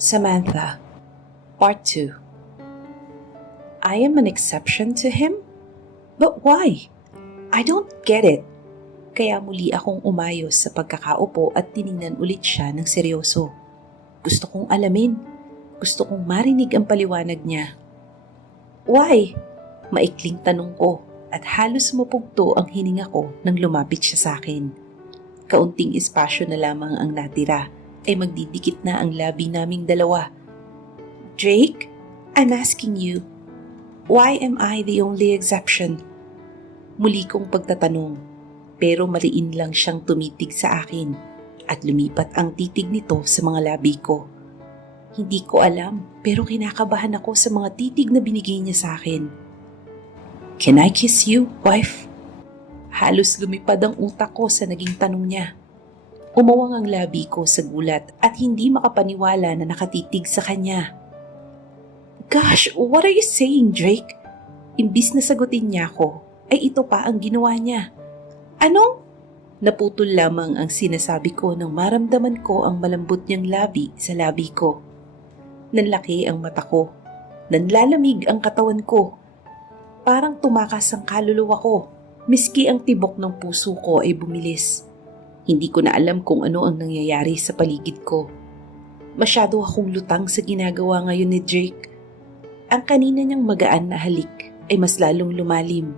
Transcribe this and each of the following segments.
Samantha, Part 2. I am an exception to him? But why? I don't get it. Kaya muli akong umayos sa pagkakaupo at tiningnan ulit siya ng seryoso. Gusto kong alamin. Gusto kong marinig ang paliwanag niya. Why? Maikling tanong ko at halos mapugto ang hininga ko nang lumapit siya sa akin. Kaunting espasyo na lamang ang natira ay magdidikit na ang labi naming dalawa. Drake, I'm asking you, why am I the only exception? Muli kong pagtatanong, pero mariin lang siyang tumitig sa akin at lumipat ang titig nito sa mga labi ko. Hindi ko alam, pero kinakabahan ako sa mga titig na binigay niya sa akin. Can I kiss you, wife? Halos lumipad ang utak ko sa naging tanong niya. Umawang ang labi ko sa gulat at hindi makapaniwala na nakatitig sa kanya. Gosh, what are you saying, Drake? Imbis na sagutin niya ako, ay ito pa ang ginawa niya. Ano? Naputol lamang ang sinasabi ko nang maramdaman ko ang malambot niyang labi sa labi ko. Nanlaki ang mata ko. Nanlalamig ang katawan ko. Parang tumakas ang kaluluwa ko, miski ang tibok ng puso ko ay bumilis. Hindi ko na alam kung ano ang nangyayari sa paligid ko. Masyado akong lutang sa ginagawa ngayon ni Drake. Ang kanina niyang magaan na halik ay mas lalong lumalim.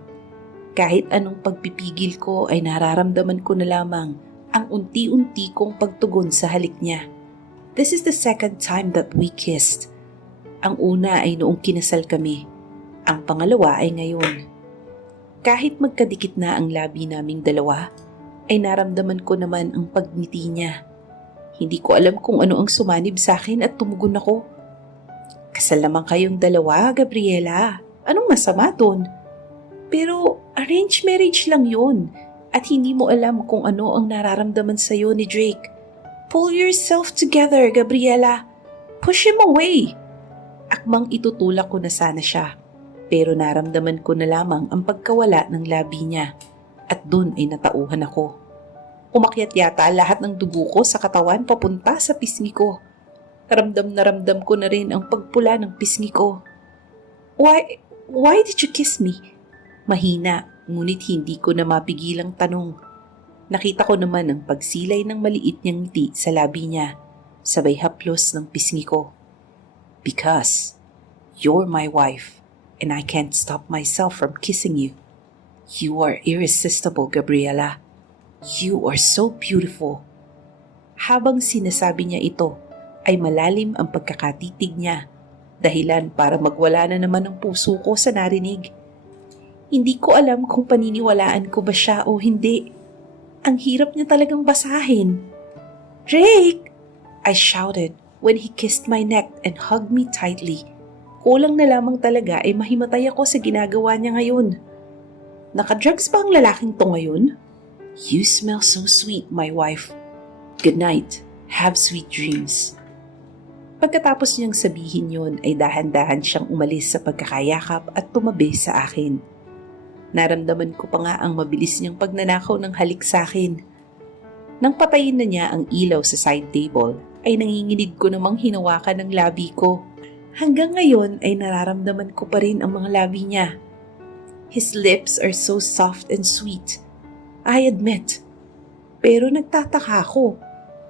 Kahit anong pagpipigil ko ay nararamdaman ko na lamang ang unti-unti kong pagtugon sa halik niya. This is the second time that we kissed. Ang una ay noong kinasal kami. Ang pangalawa ay ngayon. Kahit magkadikit na ang labi naming dalawa, ay naramdaman ko naman ang pagngiti niya. Hindi ko alam kung ano ang sumanib sa akin at tumugon ako. Kasal naman kayong dalawa, Gabriela. Anong masama dun? Pero arranged marriage lang yun at hindi mo alam kung ano ang nararamdaman sa'yo ni Drake. Pull yourself together, Gabriela. Push him away. Akmang itutulak ko na sana siya, pero naramdaman ko na lamang ang pagkawala ng labi niya. At dun ay natauhan ako. Umakyat yata lahat ng dugo ko sa katawan papunta sa pisngi ko. Ramdam na ramdam ko na rin ang pagpula ng pisngi ko. Why did you kiss me? Mahina, ngunit hindi ko na mapigilang tanong. Nakita ko naman ang pagsilay ng maliit niyang ngiti sa labi niya, sabay haplos ng pisngi ko. Because you're my wife and I can't stop myself from kissing you. You are irresistible, Gabriela. You are so beautiful. Habang sinasabi niya ito, ay malalim ang pagkakatitig niya, dahilan para magwala na naman ang puso ko sa narinig. Hindi ko alam kung paniniwalaan ko ba siya o hindi. Ang hirap niya talagang basahin. Drake! I shouted when he kissed my neck and hugged me tightly. Kulang na lamang talaga ay mahimatay ako sa ginagawa niya ngayon. Nakadrugs ba ang lalaking to ngayon? You smell so sweet, my wife. Good night. Have sweet dreams. Pagkatapos niyang sabihin yun ay dahan-dahan siyang umalis sa pagkakayakap at tumabi sa akin. Naramdaman ko pa nga ang mabilis niyang pagnanakaw ng halik sa akin. Nang patayin na niya ang ilaw sa side table, ay nanginginig ko namang hinawakan ng labi ko. Hanggang ngayon ay nararamdaman ko pa rin ang mga labi niya. His lips are so soft and sweet. I admit. Pero nagtataka ako.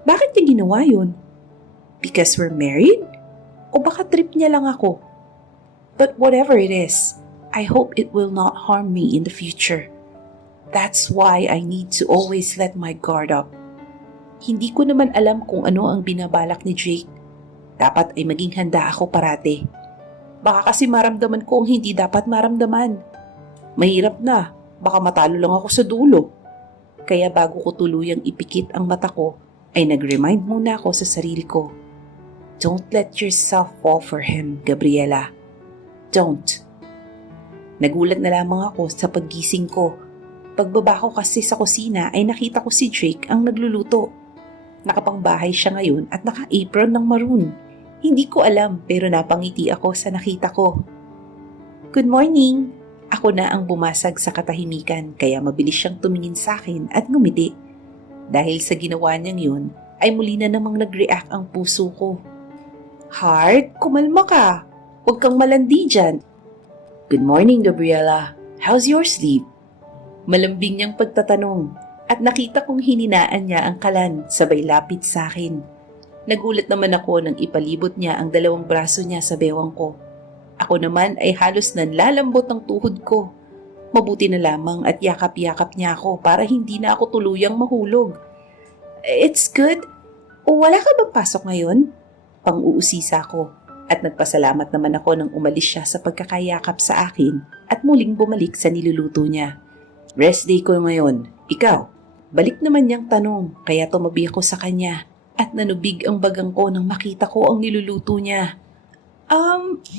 Bakit niya ginawa yun? Because we're married? O baka trip niya lang ako? But whatever it is, I hope it will not harm me in the future. That's why I need to always let my guard up. Hindi ko naman alam kung ano ang binabalak ni Drake. Dapat ay maging handa ako parate. Baka kasi maramdaman ko ang hindi dapat maramdaman. Mahirap na, baka matalo lang ako sa dulo. Kaya bago ko tuluyang ipikit ang mata ko, ay nag-remind muna ako sa sarili ko. Don't let yourself fall for him, Gabriela. Don't. Nagulat na lamang ako sa paggising ko. Pagbaba ko kasi sa kusina ay nakita ko si Drake ang nagluluto. Nakapangbahay siya ngayon at naka-apron ng maroon. Hindi ko alam pero napangiti ako sa nakita ko. Good morning! Ako na ang bumasag sa katahimikan kaya mabilis siyang tumingin sa akin at ngumiti. Dahil sa ginawa niyang yun, ay muli na namang nag-react ang puso ko. Heart, kumalma ka. Huwag kang malandi dyan. Good morning, Gabriela. How's your sleep? Malambing niyang pagtatanong at nakita kong hininaan niya ang kalan sabay lapit sa akin. Nagulat naman ako nang ipalibot niya ang dalawang braso niya sa bewang ko. Ako naman ay halos nanlalambot ang tuhod ko. Mabuti na lamang at yakap-yakap niya ako para hindi na ako tuluyang mahulog. It's good. Wala ka bang pasok ngayon? Pang-uusisa ko at nagpasalamat naman ako nang umalis siya sa pagkakayakap sa akin at muling bumalik sa niluluto niya. Rest day ko ngayon. Ikaw? Balik naman niyang tanong kaya tumabi ako sa kanya at nanubig ang bagang ko nang makita ko ang niluluto niya.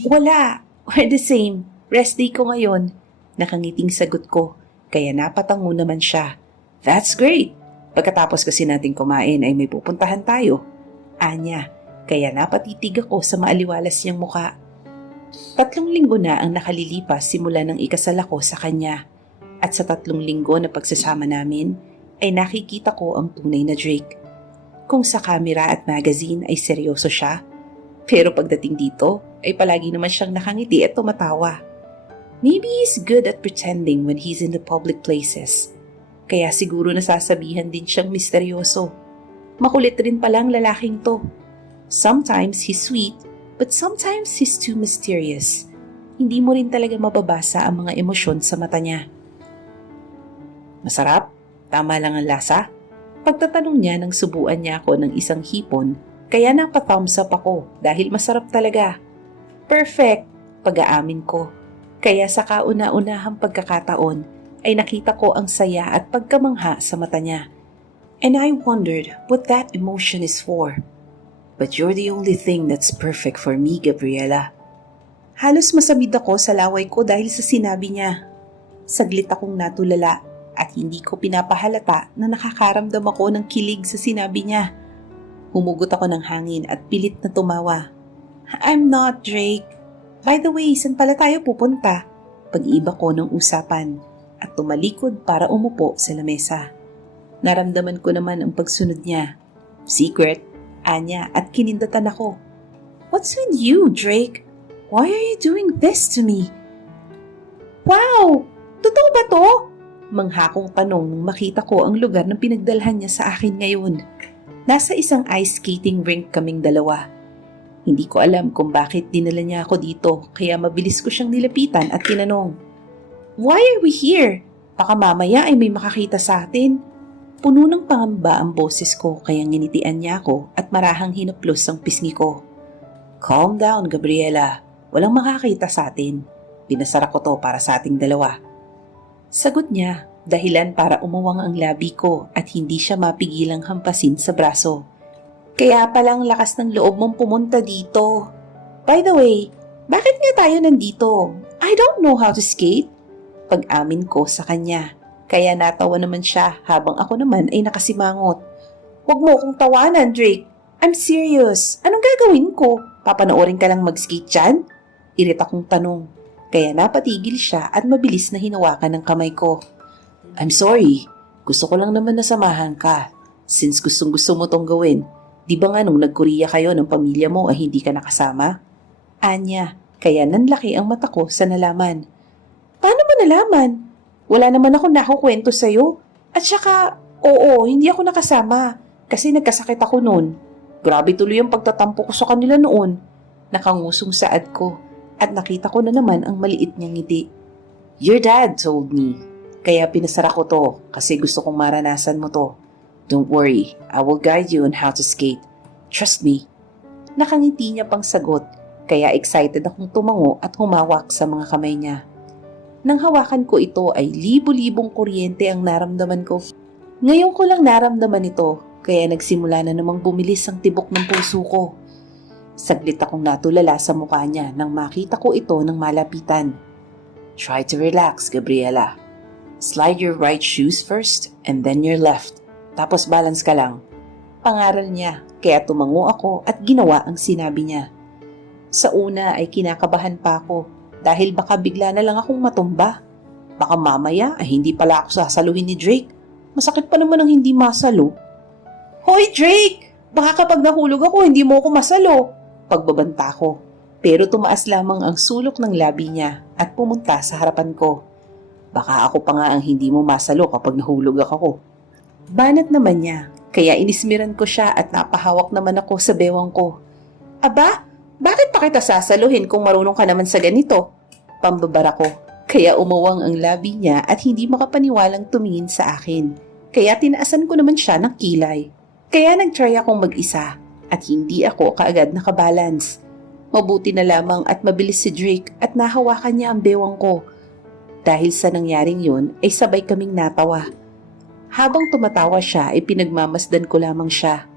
Wala. We're the same. Rest day ko ngayon. Nakangiting sagot ko kaya napatango naman siya. That's great. Pagkatapos kasi natin kumain ay may pupuntahan tayo. Anya, kaya napatitig ako sa maaliwalas niyang muka. 3 linggo na ang nakalilipas simula ng ikasal ako sa kanya. At sa 3 linggo na pagsasama namin ay nakikita ko ang tunay na Drake. Kung sa camera at magazine ay seryoso siya, pero pagdating dito ay palagi naman siyang nakangiti at tumatawa. Maybe he's good at pretending when he's in the public places. Kaya siguro nasasabihan din siyang misteryoso. Makulit rin palang lalaking to. Sometimes he's sweet, but sometimes he's too mysterious. Hindi mo rin talaga mababasa ang mga emosyon sa mata niya. Masarap? Tama lang ang lasa? Pagtatanong niya nang subuan niya ako ng isang hipon, kaya napa-thumbs up ako dahil masarap talaga. Perfect, pag-aamin ko. Kaya sa kauna-unahang pagkakataon ay nakita ko ang saya at pagkamangha sa mata niya. And I wondered what that emotion is for. But you're the only thing that's perfect for me, Gabriela. Halos masamid ako sa laway ko dahil sa sinabi niya. Saglit akong natulala at hindi ko pinapahalata na nakakaramdam ako ng kilig sa sinabi niya. Humugot ako ng hangin at pilit na tumawa. I'm not, Drake. By the way, saan pala tayo pupunta? Pag-iba ko ng usapan at tumalikod para umupo sa lamesa. Naramdaman ko naman ang pagsunod niya. Secret, anya at kinindatan ako. What's with you, Drake? Why are you doing this to me? Wow! Totoo ba to? Manghakong tanong nung makita ko ang lugar ng pinagdalhan niya sa akin ngayon. Nasa isang ice skating rink kaming dalawa. Hindi ko alam kung bakit dinala niya ako dito kaya mabilis ko siyang nilapitan at tinanong. Why are we here? Baka mamaya ay may makakita sa atin. Puno ng pangamba ang boses ko kaya nginitian niya ako at marahang hinaplos ang pisngi ko. Calm down, Gabriela. Walang makakita sa atin. Pinasara ko to para sa ating dalawa. Sagot niya, dahilan para umawang ang labi ko at hindi siya mapigilang hampasin sa braso. Kaya palang lakas ng loob mong pumunta dito. By the way, bakit nga tayo nandito? I don't know how to skate. Pag-amin ko sa kanya. Kaya natawa naman siya habang ako naman ay nakasimangot. Huwag mo akong tawanan, Drake. I'm serious. Anong gagawin ko? Papanoorin ka lang mag-skate dyan? Irita kong tanong. Kaya napatigil siya at mabilis na hinawakan ng kamay ko. I'm sorry. Gusto ko lang naman na samahan ka. Since gustong-gusto mo tong gawin. Di ba nga nung nag-Korea kayo ng pamilya mo ay hindi ka nakasama? Anya, kaya nanlaki ang mata ko sa nalaman. Paano mo nalaman? Wala naman ako nakukwento sa'yo. At saka, oo, hindi ako nakasama. Kasi nagkasakit ako noon. Grabe tuloy ang pagtatampo ko sa kanila noon. Nakangusong saad ko. At nakita ko na naman ang maliit niyang ngiti. Your dad told me. Kaya pinasara ko to kasi gusto kong maranasan mo to. Don't worry, I will guide you on how to skate. Trust me. Nakangiti niya pang sagot, kaya excited akong tumango at humawak sa mga kamay niya. Nang hawakan ko ito ay libo-libong kuryente ang naramdaman ko. Ngayon ko lang naramdaman ito, kaya nagsimula na namang bumilis ang tibok ng puso ko. Saglit akong natulala sa mukha niya nang makita ko ito ng malapitan. Try to relax, Gabriela. Slide your right shoes first and then your left. Tapos balance ka lang. Pangaral niya, kaya tumango ako at ginawa ang sinabi niya. Sa una ay kinakabahan pa ako dahil baka bigla na lang akong matumba. Baka mamaya ay hindi pala ako sasaluhin ni Drake. Masakit pa naman ang hindi masalo. Hoy Drake! Baka kapag nahulog ako hindi mo ako masalo. pagbabanta ko. Pero tumaas lamang ang sulok ng labi niya at pumunta sa harapan ko. Baka ako pa nga ang hindi mo masalo kapag nahulog ako. Banat naman niya, kaya inismiran ko siya at napahawak naman ako sa bewang ko. Aba, bakit pa kita sasaluhin kung marunong ka naman sa ganito? Pambabara ko, kaya umuwang ang labi niya at hindi makapaniwalang tumingin sa akin. Kaya tinaasan ko naman siya ng kilay. Kaya nag-try akong mag-isa at hindi ako kaagad nakabalance. Mabuti na lamang at mabilis si Drake at nahawakan niya ang bewang ko. Dahil sa nangyaring yun ay sabay kaming natawa. Habang tumatawa siya ay pinagmamasdan ko lamang siya.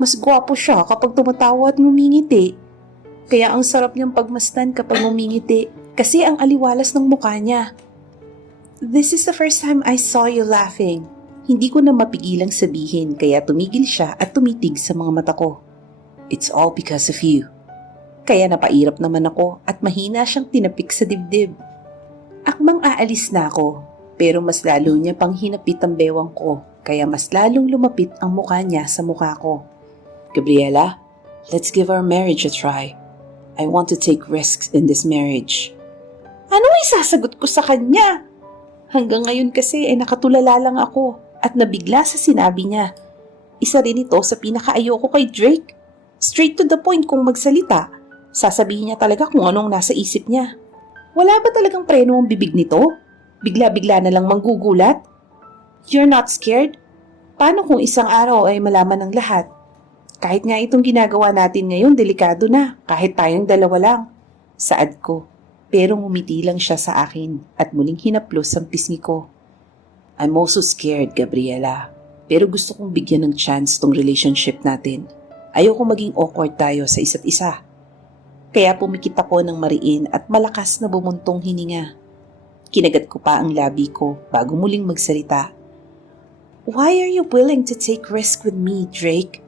Mas gwapo siya kapag tumatawa at ngumingiti. Kaya ang sarap niyang pagmasdan kapag ngumingiti kasi ang aliwalas ng mukha niya. This is the first time I saw you laughing. Hindi ko na mapigilang sabihin kaya tumigil siya at tumitig sa mga mata ko. It's all because of you. Kaya napairap naman ako at mahina siyang tinapik sa dibdib. Akmang aalis na ako, pero mas lalo niya pang hinapit ang bewang ko, kaya mas lalong lumapit ang mukha niya sa mukha ko. Gabriela, let's give our marriage a try. I want to take risks in this marriage. Ano ay sasagot ko sa kanya? Hanggang ngayon kasi ay nakatulala lang ako at nabigla sa sinabi niya. Isa rin ito sa pinakaayoko kay Drake. Straight to the point kung magsalita. Sasabihin niya talaga kung anong nasa isip niya. Wala ba talagang preno ang bibig nito? Bigla-bigla na lang manggugulat? You're not scared? Paano kung isang araw ay malaman ng lahat? Kahit nga itong ginagawa natin ngayon, delikado na, kahit tayong dalawa lang. Saad ko, pero ngumiti lang siya sa akin at muling hinaplos ang pisngi ko. I'm also scared, Gabriela, pero gusto kong bigyan ng chance tong relationship natin. Ayoko maging awkward tayo sa isa't isa. Kaya pumikit ako ng mariin at malakas na bumuntong hininga. Kinagat ko pa ang labi ko bago muling magsalita. Why are you willing to take risk with me, Drake?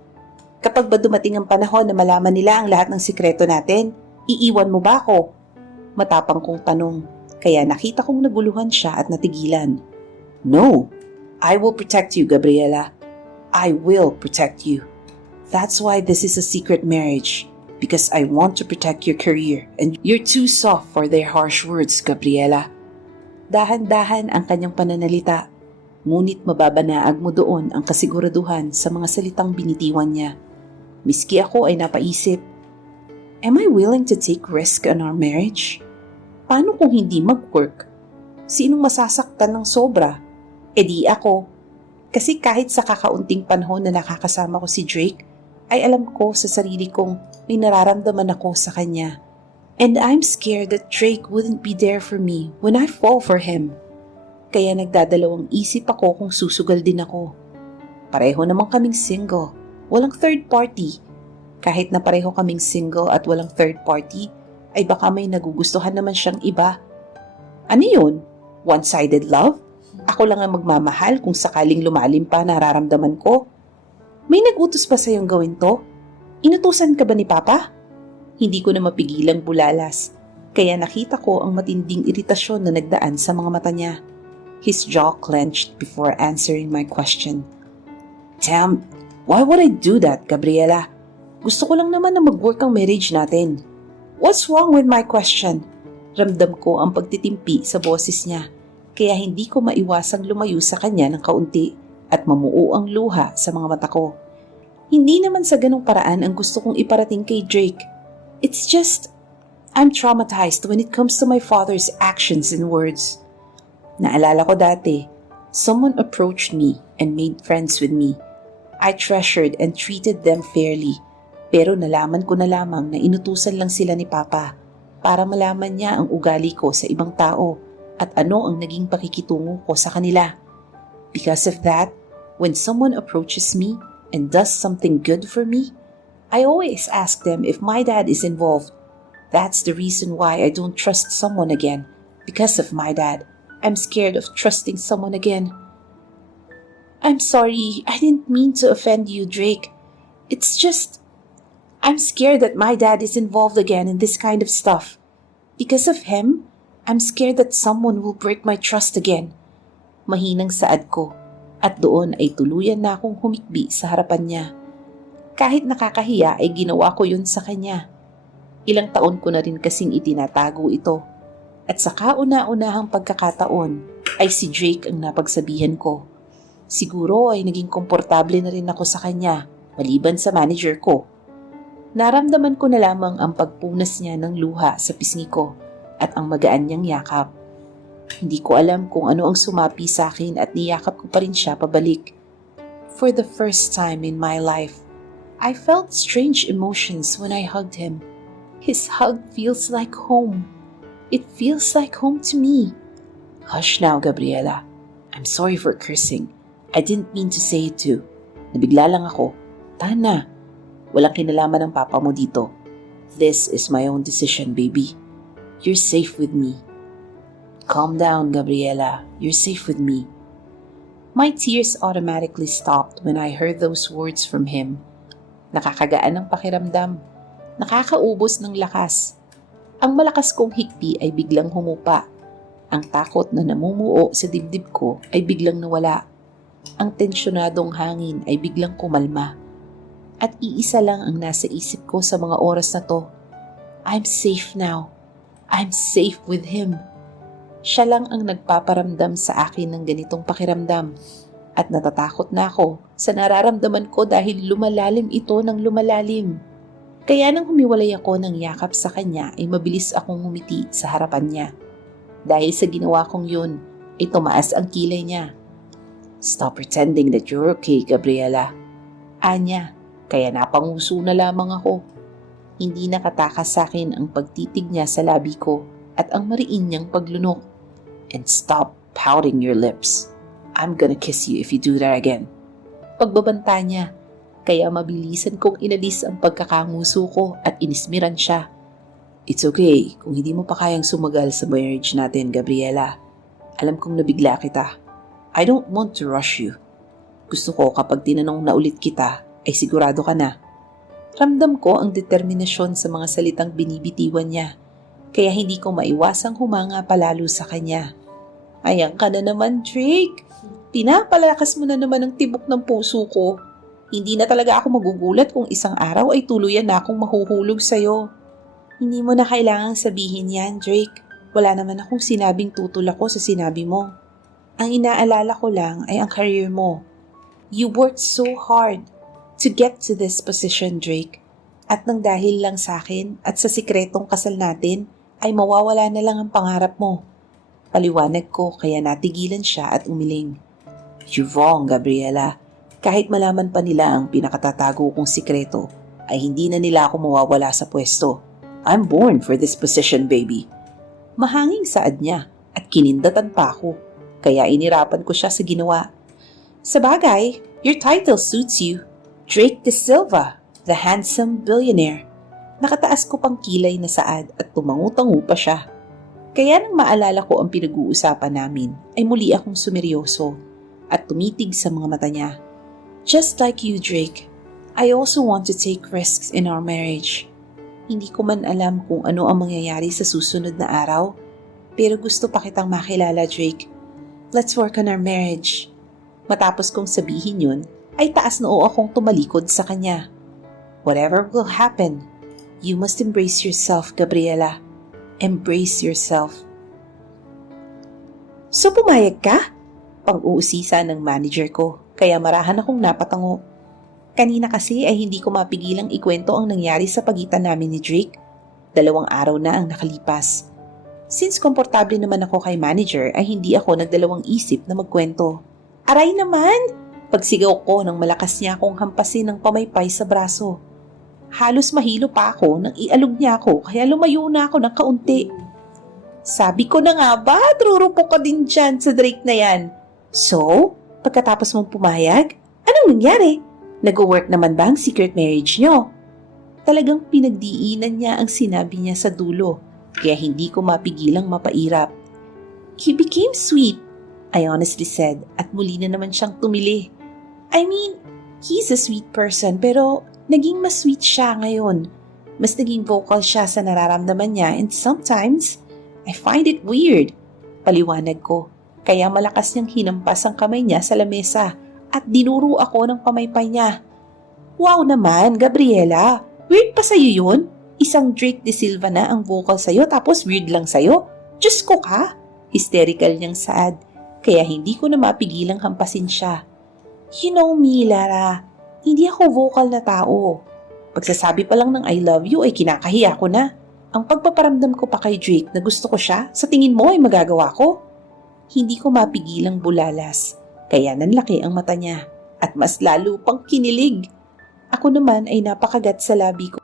Kapag ba dumating ang panahon na malaman nila ang lahat ng sikreto natin, iiwan mo ba ako? Matapang kong tanong, kaya nakita kong naguluhan siya at natigilan. No, I will protect you, Gabriela. I will protect you. That's why this is a secret marriage. Because I want to protect your career and you're too soft for their harsh words, Gabriela. Dahan-dahan ang kanyang pananalita, ngunit mababanaag mo doon ang kasiguraduhan sa mga salitang binitiwan niya. Miski ako ay napaisip, am I willing to take risk on our marriage? Paano kung hindi mag-work? Sinong masasaktan ng sobra? E di ako. Kasi kahit sa kakaunting panahon na nakakasama ko si Drake, ay alam ko sa sarili kong may nararamdaman ako sa kanya. And I'm scared that Drake wouldn't be there for me when I fall for him. Kaya nagdadalawang isip ako kung susugal din ako. Pareho namang kaming single, walang third party. Kahit na pareho kaming single at walang third party, ay baka may nagugustuhan naman siyang iba. Ano yun? One-sided love? Ako lang ang magmamahal kung sakaling lumalim pa nararamdaman ko? May nag-utos pa sa'yong gawin to? Inutusan ka ba ni Papa? Hindi ko na mapigilang bulalas, kaya nakita ko ang matinding iritasyon na nagdaan sa mga mata niya. His jaw clenched before answering my question. Damn, why would I do that, Gabriela? Gusto ko lang naman na mag-work ang marriage natin. What's wrong with my question? Ramdam ko ang pagtitimpi sa boses niya, kaya hindi ko maiwasang lumayo sa kanya ng kaunti at mamuo ang luha sa mga mata ko. Hindi naman sa ganong paraan ang gusto kong iparating kay Drake. It's just, I'm traumatized when it comes to my father's actions and words. Naalala ko dati, someone approached me and made friends with me. I treasured and treated them fairly, pero nalaman ko na lamang na inutusan lang sila ni Papa para malaman niya ang ugali ko sa ibang tao at ano ang naging pakikitungo ko sa kanila. Because of that, when someone approaches me and does something good for me, I always ask them if my dad is involved. That's the reason why I don't trust someone again. Because of my dad, I'm scared of trusting someone again. I'm sorry, I didn't mean to offend you, Drake. It's just, I'm scared that my dad is involved again in this kind of stuff. Because of him, I'm scared that someone will break my trust again. Mahinang saad ko, at doon ay tuluyan na akong humikbi sa harapan niya. Kahit nakakahiya ay ginawa ko yun sa kanya. Ilang taon ko na rin kasing itinatago ito. At sa kauna-unahang pagkakataon ay si Drake ang napagsabihan ko. Siguro ay naging komportable na rin ako sa kanya, maliban sa manager ko. Naramdaman ko na lamang ang pagpunas niya ng luha sa pisngi ko at ang magaan niyang yakap. Hindi ko alam kung ano ang sumapi sa akin at niyakap ko pa rin siya pabalik. For the first time in my life, I felt strange emotions when I hugged him. His hug feels like home. It feels like home to me. Hush now, Gabriela. I'm sorry for cursing. I didn't mean to say it too. Nabigla lang ako. Tana. Walang kinalaman ng papa mo dito. This is my own decision, baby. You're safe with me. Calm down, Gabriela. You're safe with me. My tears automatically stopped when I heard those words from him. Nakakagaan ng pakiramdam. Nakakaubos ng lakas. Ang malakas kong hikbi ay biglang humupa. Ang takot na namumuo sa dibdib ko ay biglang nawala. Ang tensyonadong hangin ay biglang kumalma. At iisa lang ang nasa isip ko sa mga oras na to. I'm safe now. I'm safe with him. Siya lang ang nagpaparamdam sa akin ng ganitong pakiramdam. At natatakot na ako sa nararamdaman ko dahil lumalalim ito ng lumalalim. Kaya nang humiwalay ako ng yakap sa kanya ay mabilis akong ngumiti sa harapan niya. Dahil sa ginawa kong yun, ay tumaas ang kilay niya. Stop pretending that you're okay, Gabriela. Anya, kaya napanguso na lamang ako. Hindi nakatakas sa akin ang pagtitig niya sa labi ko at ang mariin niyang paglunok. And stop pouting your lips. I'm gonna kiss you if you do that again. Pagbabanta niya, kaya mabilisan kong inalis ang pagkakanguso ko at inismiran siya. It's okay kung hindi mo pa kayang sumagal sa marriage natin, Gabriela. Alam kong nabigla kita. I don't want to rush you. Gusto ko kapag tinanong na ulit kita, ay sigurado ka na. Ramdam ko ang determinasyon sa mga salitang binibitiwan niya, kaya hindi ko maiwasang humanga palalo sa kanya. Ayan ka na naman, Drake. Pinapalakas mo na naman ang tibok ng puso ko. Hindi na talaga ako magugulat kung isang araw ay tuluyan na akong mahuhulog sa'yo. Hindi mo na kailangang sabihin yan, Drake. Wala naman akong sinabing tutol ako sa sinabi mo. Ang inaalala ko lang ay ang career mo. You worked so hard to get to this position, Drake. At nang dahil lang sa akin at sa sikretong kasal natin, ay mawawala na lang ang pangarap mo. Paliwanag ko kaya natigilan siya at umiling. You're wrong, Gabriela. Kahit malaman pa nila ang pinakatatago kong sikreto, ay hindi na nila ako mawawala sa pwesto. I'm born for this position, baby. Mahanging saad niya at kinindatan pa ako, kaya inirapan ko siya sa ginawa. Sa bagay, your title suits you. Drake De Silva, the handsome billionaire. Nakataas ko pang kilay na saad at tumangu-tangu pa siya. Kaya nang maalala ko ang pinag-uusapan namin, ay muli akong sumeryoso at tumitig sa mga mata niya. Just like you, Drake, I also want to take risks in our marriage. Hindi ko man alam kung ano ang mangyayari sa susunod na araw, pero gusto pa kitang makilala, Drake. Let's work on our marriage. Matapos kong sabihin yun, ay taas noo akong tumalikod sa kanya. Whatever will happen, you must embrace yourself, Gabriela. Embrace yourself. So pumayag ka? Pang-uusisa ng manager ko, kaya marahan akong napatango. Kanina kasi ay hindi ko mapigilang ikwento ang nangyari sa pagitan namin ni Drake. 2 araw na ang nakalipas. Since komportable naman ako kay manager ay hindi ako nagdalawang isip na magkwento. Aray naman! Pagsigaw ko nang malakas niya akong hampasin ng pamaypay sa braso. Halos mahilo pa ako nang ialog niya ako kaya lumayo na ako ng kaunti. Sabi ko na nga ba, trurupok ka din dyan sa Drake na yan. So, pagkatapos mong pumayag, anong nangyari? Nag-work naman ba ang secret marriage nyo? Talagang pinagdiinan niya ang sinabi niya sa dulo, kaya hindi ko mapigilang mapairap. He became sweet, I honestly said, at muli na naman siyang tumili. I mean, he's a sweet person pero naging mas sweet siya ngayon. Mas naging vocal siya sa nararamdaman niya and sometimes, I find it weird. Paliwanag ko. Kaya malakas niyang hinampas ang kamay niya sa lamesa at dinuro ako ng pamaypay niya. Wow naman, Gabriela! Weird pa sa'yo yun? Isang Drake De Silva na ang vocal sa'yo tapos weird lang sa'yo? Diyos ko ka! Hysterical niyang saad, kaya hindi ko na mapigilang hampasin siya. You know me, Lara. Hindi ako vocal na tao. Pagsasabi pa lang ng I love you ay kinakahiya ko na. Ang pagpaparamdam ko pa kay Drake na gusto ko siya, sa tingin mo ay magagawa ko? Hindi ko mapigilang bulalas, kaya nanlaki ang mata niya at mas lalo pang kinilig. Ako naman ay napakagat sa labi ko.